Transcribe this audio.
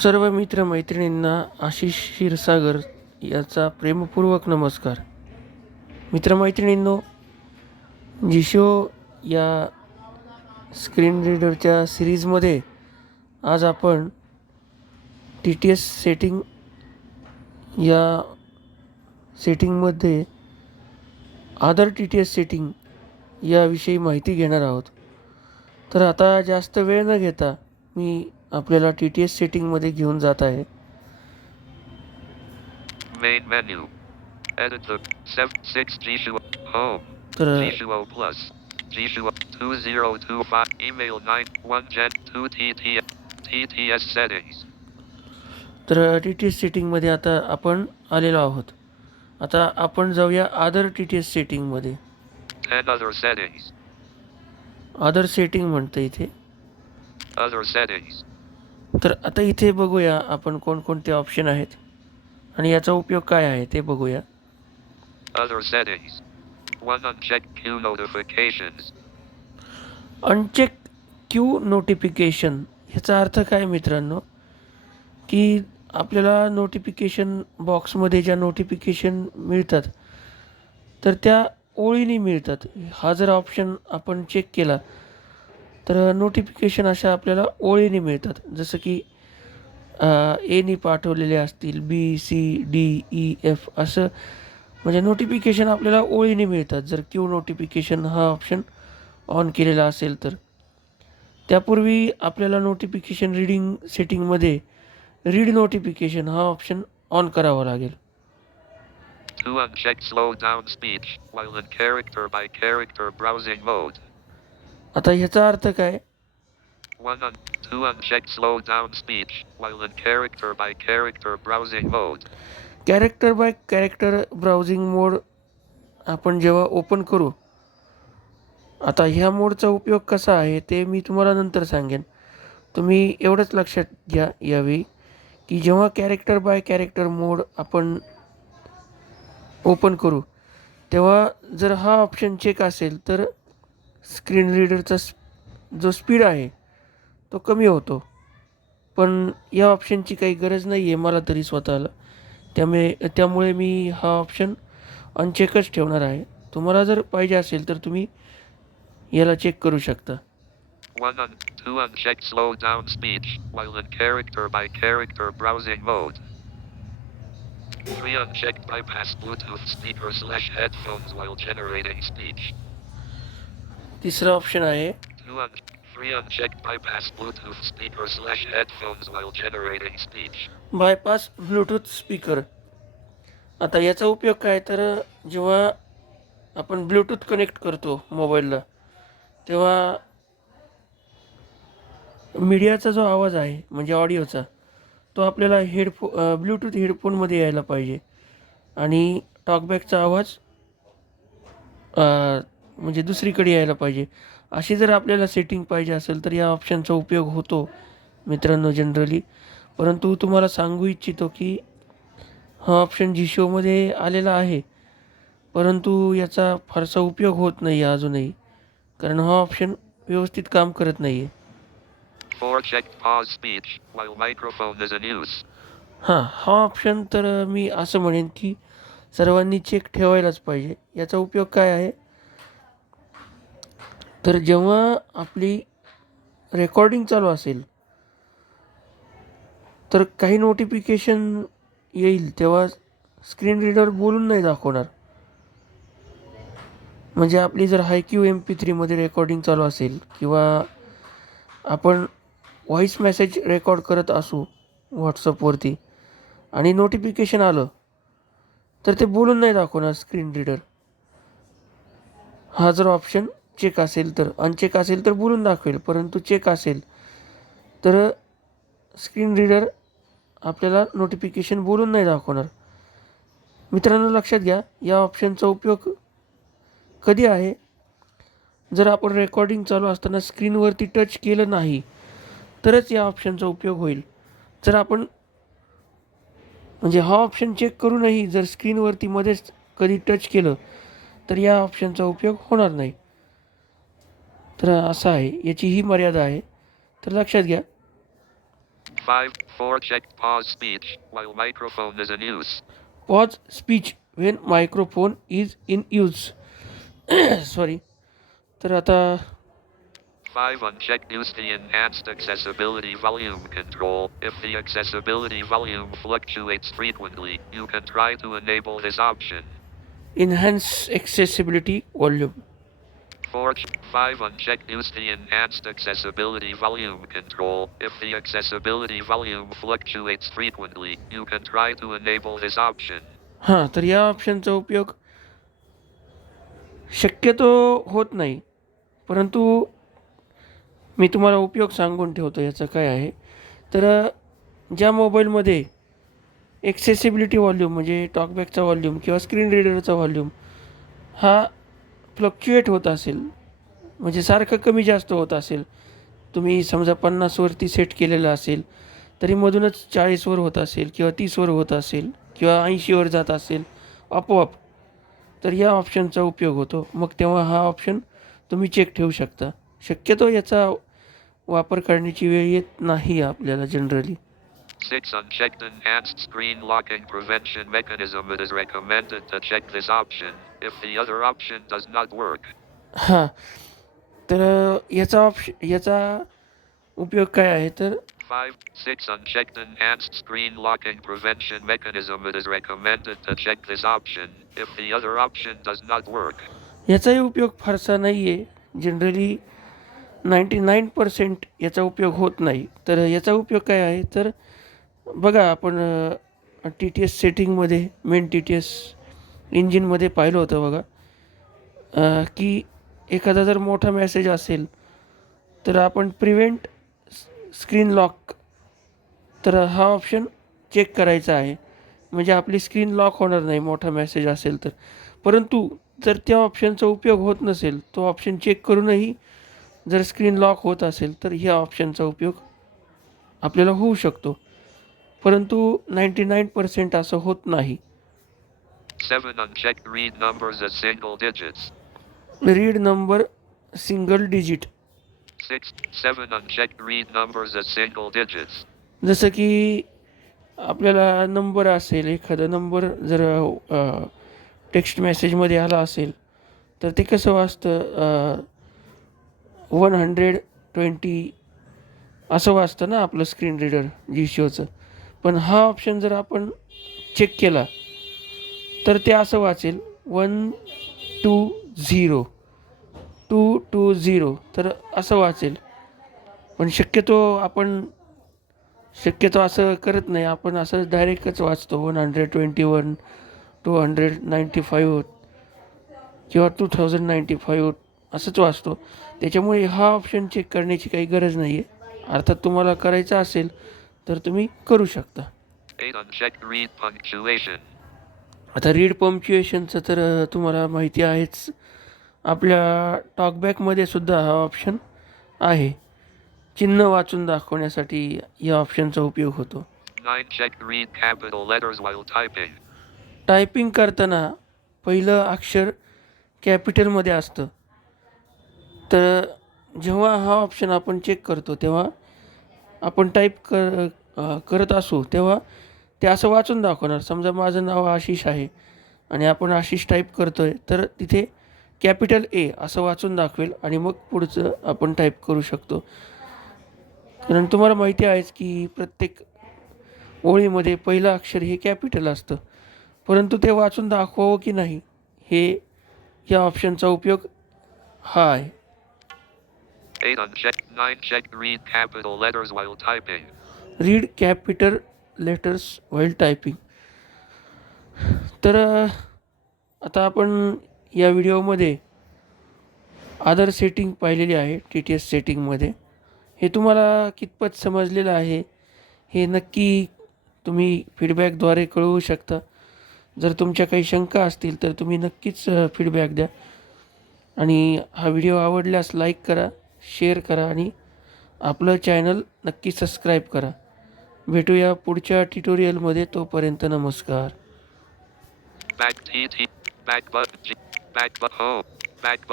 सर्व मित्रमैत्रिणींना आशिष क्षीरसागर याचा प्रेमपूर्वक नमस्कार. मित्रमैत्रिणींनो जिशो या स्क्रीन रीडरच्या सिरीजमध्ये आज आपण टी टी एस सेटिंग या सेटिंगमध्ये आदर टी टी एस सेटिंग याविषयी माहिती घेणार आहोत. तर आता जास्त वेळ न घेता मी आपल्याला टी टी एस सेटिंगमध्ये घेऊन जात आहे Main menu. Edit the 7 6 Jishua Home. तर Jishua Plus. Jishua 2025. Email 9 1 Gen 2 TT TTS settings. तर टी टी एस सेटिंगमध्ये आता आपण आलेलो आहोत आता आपण जाऊया आदर टी टी एस सेटिंगमध्ये 10 other settings. आदर सेटिंग म्हणतं इथे. तर आता इथे बघूया आपण कोणकोणते ऑप्शन आहेत. आणि याचा उपयोग काय आहे ते बघूया. Other settings. 1 unchecked queue notifications. Uncheck queue notification ह्याचा अर्थ काय मित्रांनो? की आपल्याला नोटिफिकेशन बॉक्समध्ये ज्या नोटिफिकेशन मिळतात तर त्या ओळीने मिळतात. हा जर ऑप्शन आपण चेक केला तर नोटिफिकेशन अशा आपल्याला ओळीने मिळतात. जसं की एनी पाठवलेले असतील B C D E F असं. म्हणजे नोटिफिकेशन आपल्याला ओळीने मिळतात. जर क्यू नोटिफिकेशन हा ऑप्शन ऑन केलेला असेल तर. त्यापूर्वी आपल्याला नोटिफिकेशन रीडिंग सेटिंगमध्ये रीड नोटिफिकेशन हा ऑप्शन ऑन करावा लागेल. To unchecked slow down speech while in character by character browsing mode. आता ह्याचा अर्थ काय 1 un- 2 unchecked slow down speech while in character by character browsing mode. Character by character browsing mode आपण जेव्हा open करू आता ह्या मोडचा उपयोग कसा आहे ते मी तुम्हाला नंतर सांगेन तुम्ही एवढंच लक्षात घ्या यावेळी की जेव्हा कॅरेक्टर बाय कॅरेक्टर मोड आपण ओपन करू तेव्हा जर हा ऑप्शन चेक असेल तर स्क्रीन रीडरचा स्प जो स्पीड आहे तो कमी होतो. पण या ऑप्शनची काही गरज नाही आहे मला तरी स्वतःला. त्यामुळे त्यामुळे मी हा ऑप्शन अनचेकच ठेवणार आहे. तुम्हाला जर पाहिजे असेल तर तुम्ही याला चेक करू शकता. Three, unchecked bypass Bluetooth speaker slash headphones while generating speech. तिसरा ऑप्शन आहे. 2 un- 3 unchecked bypass Bluetooth speaker slash headphones while generating speech. Bypass bluetooth speaker आता याचा उपयोग काय? तर जेव्हा आपण ब्लूटूथ कनेक्ट करतो मोबाईलला तेव्हा मीडियाचा जो आवाज आहे म्हणजे ऑडिओचा तो आपल्याला हेडफो ब्लूटूथ हेडफोनमध्ये यायला पाहिजे. आणि टॉकबॅकचा आवाज म्हणजे दुसरीकडे यायला पाहिजे. अशी जर आपल्याला सेटिंग पाहिजे असेल तर या ऑप्शनचा उपयोग होतो मित्रांनो जनरली परंतु तुम्हाला सांगू इच्छितो की हा ऑप्शन जी शोमध्ये आलेला आहे. परंतु याचा फारसा उपयोग होत नाही आहे अजूनही. कारण हा ऑप्शन व्यवस्थित काम करत नाही आहे 4 checked pause speech while microphone is in use. हां हा ऑप्शन तर मी असं म्हणेन की सर्वांनी चेक ठेवायलाच पाहिजे. याचा उपयोग काय आहे? तर जेव्हा आपली रेकॉर्डिंग चालू असेल तर काही नोटिफिकेशन येईल तेव्हा स्क्रीन रीडर बोलून नाही दाखवणार. म्हणजे आपली जर हायक्यू एम पी थ्रीमध्ये रेकॉर्डिंग चालू असेल किंवा आपण व्हॉईस मेसेज रेकॉर्ड करत असू व्हॉट्सअपवरती आणि नोटिफिकेशन आलं तर ते बोलून नाही दाखवणार स्क्रीन रीडर हा जर ऑप्शन चेक असेल तर अनचेक असेल तर बोलून दाखवेल परंतु चेक असेल तर स्क्रीन रीडर आपल्याला नोटिफिकेशन बोलून नाही दाखवणार. मित्रांनो लक्षात घ्या या ऑप्शनचा उपयोग कधी आहे? जर आपण रेकॉर्डिंग चालू असताना स्क्रीनवरती टच केलं नाही तरच या ऑप्शनचा उपयोग होईल. जर आपण म्हणजे हा ऑप्शन चेक करूनही जर स्क्रीनवरती मध्येच कधी टच केलं तर या ऑप्शनचा उपयोग होणार नाही. तर असं आहे याची ही मर्यादा आहे तर लक्षात घ्या 5. 4. Check pause speech while microphone is in use. Pause speech when microphone is in use sorry तर आता 5. Uncheck use the enhanced accessibility volume control. If the accessibility volume fluctuates frequently, you can try to enable this option. Enhance accessibility volume 4. 5. Uncheck use the enhanced accessibility volume control. If the accessibility volume fluctuates frequently, you can try to enable this option. हां तर या ऑप्शनचा उपयोग शक्यतो होत नाही परंतु मी तुम्हाला उपयोग सांगून ठेवतो याचा काय आहे तर ज्या मोबाईलमध्ये एक्सेसिबिलिटी व्हॉल्यूम म्हणजे टॉकबॅकचा व्हॉल्यूम किंवा स्क्रीन रीडरचा व्हॉल्यूम हा फ्लक्च्युएट होत असेल म्हणजे सारखं कमी जास्त होत असेल तुम्ही समजा पन्नासवरती सेट केलेलं असेल तरी मधूनच चाळीसवर होत असेल किंवा तीसवर होत असेल किंवा ऐंशीवर जात असेल आपोआप तर या ऑप्शनचा उपयोग होतो. मग तेव्हा हा ऑप्शन तुम्ही चेक ठेवू शकता. शक्यतो याचा वापर करण्याची वेळ येत नाही आपल्याला generally Six Unchecked enhanced screen locking prevention mechanism. It is recommended to check this option. If the other option does not work. हां तर याचा ऑप्श याचा उपयोग काय आहे तर 5. 6. Unchecked enhanced screen locking prevention mechanism. It is recommended to check this option if the other option does not work. याचाही उपयोग फारसा नाही आहे जनरली नाईंटी नाईन पर्सेंट याचा उपयोग होत नाही तर याचा उपयोग काय आहे तर बघा आपण टी टी एस सेटिंगमध्ये मेन टी टी एस इंजिनमध्ये पाहिलं होतं बघा. की एखादा जर मोठा मेसेज असेल तर आपण प्रिव्हेंट स्क्रीन लॉक तर हा ऑप्शन चेक करायचा आहे. म्हणजे आपली स्क्रीन लॉक होणार नाही मोठा मेसेज असेल तर. परंतु जर त्या ऑप्शनचा उपयोग होत नसेल तो ऑप्शन चेक करूनही जर स्क्रीन लॉक होत असेल तर ह्या ऑप्शनचा उपयोग आपल्याला होऊ शकतो. परंतु नाईंटी नाईन पर्सेंट असं होत नाही. 7. Unchecked read numbers as single digits. Read number single digit 6. 7. Unchecked read numbers as single digits. जसं की आपल्याला नंबर असेल एखादा नंबर जर टेक्स्ट मेसेजमध्ये आला असेल तर ते कसं वाचतं वन हंड्रेड ट्वेंटी असं वाचतं ना आपलं स्क्रीन रीडर जी शोचं पण हा ऑप्शन जर आपण चेक केला तर ते असं वाचेल. One two zero. Two two zero. तर असं वाचेल. पण शक्यतो आपण शक्यतो असं करत नाही. आपण असं डायरेक्टच वाचतो. One hundred twenty one two hundred ninety five किंवा टू थाउजंड नाईंटी फाईव्ह असंच वाचतो. त्याच्यामुळे हा ऑप्शन चेक करण्याची काही गरज नाही आहे अर्थात तुम्हाला करायचं असेल तर तुम्ही करू शकता 8. Unchecked read punctuation. आता रीड पंक्च्युएशनचं तर तुम्हाला माहिती आहेच आपल्या टॉकबॅकमध्ये सुद्धा हा ऑप्शन आहे चिन्ह वाचून दाखवण्यासाठी या ऑप्शनचा उपयोग होतो 9. Check read capital letters while typing. Typing करताना पहिलं अक्षर कॅपिटलमध्ये असतं तर जेव्हा हा ऑप्शन आपण चेक करतो तेव्हा आपण टाईप कर करत असू तेव्हा ते असं वाचून दाखवणार समजा माझं नाव आशिष आहे आणि आपण आशिष टाईप करतो आहे तर तिथे कॅपिटल ए असं वाचून दाखवेल आणि मग पुढचं आपण टाईप करू शकतो कारण तुम्हाला माहिती आहेच की प्रत्येक ओळीमध्ये पहिलं अक्षर हे कॅपिटल असतं परंतु ते वाचून दाखवावं की नाही हे या ऑप्शनचा उपयोग हा आहे 8. Unchecked. 9. Check read capital letters while typing. Read capital letters wild typing तर आता आपण या व्हिडिओमध्ये आदर सेटिंग पाहिलेली आहे टी टी एस सेटिंगमध्ये हे तुम्हाला कितपत समजलेलं आहे हे नक्की तुम्ही फीडबॅकद्वारे कळवू शकता. जर तुमच्या काही शंका असतील तर तुम्ही नक्कीच फीडबॅक द्या. आणि हा व्हिडिओ आवडल्यास लाईक करा शेअर करा आणि आपलं चॅनल नक्की सबस्क्राईब करा. भेटूया पुढच्या ट्युटोरियलमध्ये तोपर्यंत नमस्कार. पॅक थे बॅक हो पॅक